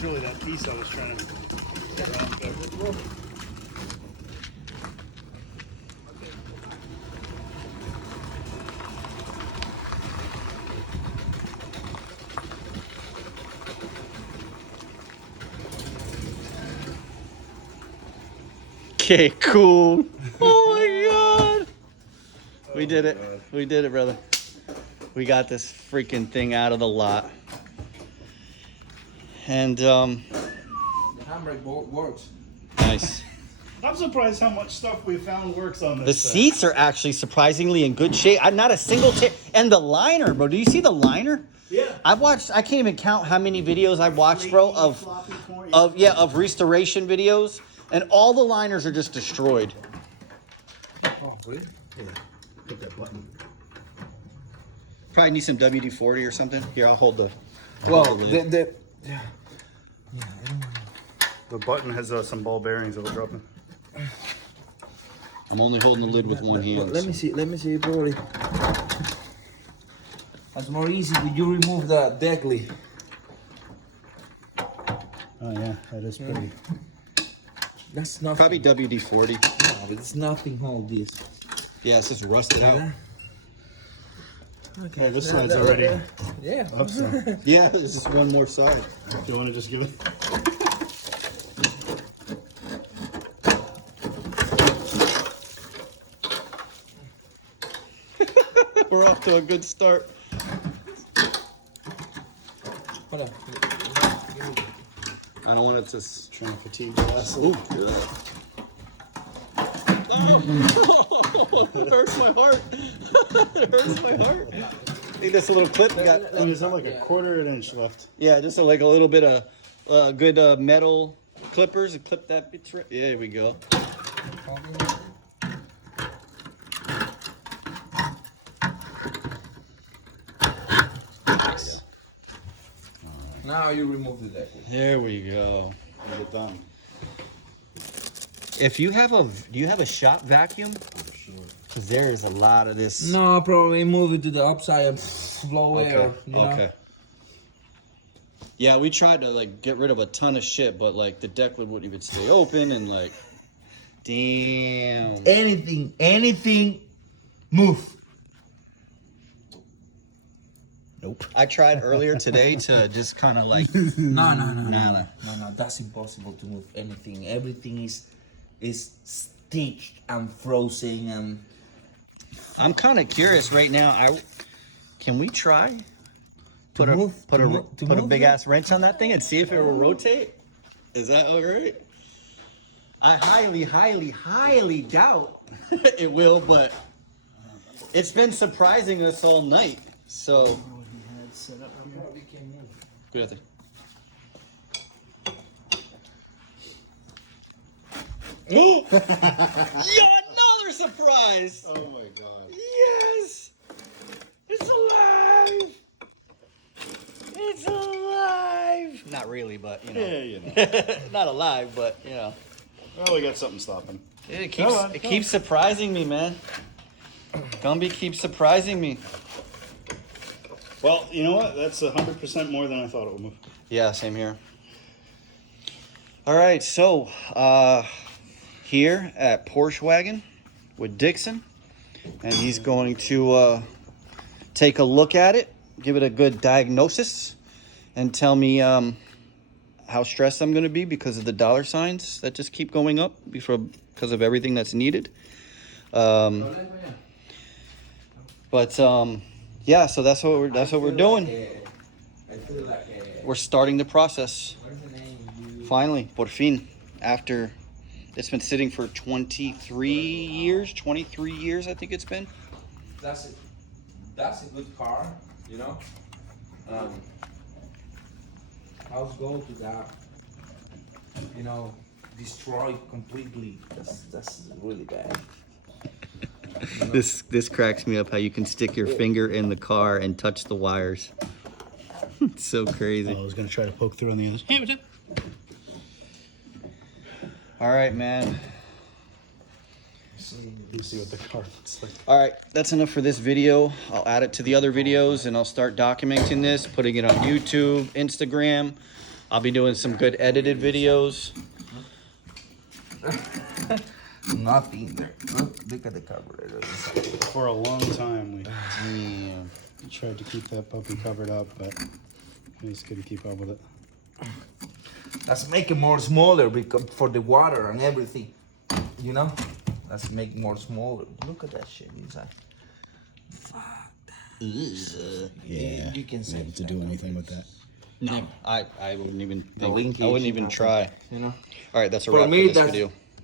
It's really that piece I was trying to get off there. Okay, cool. Oh my god. We did it. We did it, brother. We got this freaking thing out of the lot. And the handbrake works. nice. I'm surprised how much stuff we found works on this. The seats are actually surprisingly in good shape. Not a single tear. And the liner, bro. Do you see the liner? Yeah. I can't even count how many videos I've watched, bro, of restoration videos. And all the liners are just destroyed. Oh, really? Yeah. Hit that button. Probably need some WD-40 or something. Here, I'll hold the... Well, The button has some ball bearings that will drop in. I'm only holding the lid with one hand. Let me see, probably. That's more easy when you remove the deck lid. Oh yeah, that is pretty. That's not Probably WD-40. No, but it's nothing all this. Yeah, it's just rusted out. Okay. Yeah, this side's already Yeah. up. So. Yeah, there's just one more side. Do you want to just give it? We're off to a good start. Hold on. I don't want it to... Trying to fatigue the ass. Ooh, good. Oh, it hurts my heart. It hurts my heart. I think that's a little clip. We got, There's like a quarter of an inch left. yeah, just like a little bit of good metal clippers and clip that bit. Yeah, there we go. Nice. Now you remove the deck lid. There we go. Get it done. If you have do you have a shop vacuum? Because there is a lot of this. No, probably move it to the upside and blow air. You know? Okay. Yeah, we tried to like get rid of a ton of shit, but like the deck lid wouldn't even stay open and like, damn. Anything, move. Nope. I tried earlier today to just kind of like. No. That's impossible to move anything. Everything is stick and frozen and. I'm kind of curious right now. Can we try? Put a big ass wrench on that thing and see if it will rotate. Is that all right? I highly doubt it will, but it's been surprising us all night. So. Cuídate. Oh! Yeah, another surprise! Oh my god. Yes! It's alive! It's alive! Not really, but you know. Yeah, you know. Not alive, but you know. Well, we got something stopping. It keeps surprising me, man. Gumby keeps surprising me. Well, you know what? That's 100% more than I thought it would move. Yeah, same here. All right, so here at Volkswagen with Dixon, and he's going to take a look at it, give it a good diagnosis, and tell me how stressed I'm going to be because of the dollar signs that just keep going up because of everything that's needed. Yeah, so that's what we're doing. We're starting the process. Finally, por fin, after it's been sitting for 23 years I think it's been. That's a good car, you know. How's go to that? You know, destroyed completely. That's really bad. You know? This cracks me up how you can stick your finger in the car and touch the wires. It's so crazy. I was going to try to poke through on the other. Hey, what's up? All right, man. You see what the car looks like. All right, that's enough for this video. I'll add it to the other videos and I'll start documenting this, putting it on YouTube, Instagram, I'll be doing some good edited videos. Nothing there. Look at the carburetor inside. For a long time, we Yeah. tried to keep that puppy covered up, but we just couldn't keep up with it. Let's make it more smaller because for the water and everything. You know? Let's make more smaller. Look at that shit inside. Fuck. Yeah. You can say to do anything with that. No, I wouldn't even The linkage, I wouldn't even nothing, try. You know? All right, that's a For wrap me, for this that's video.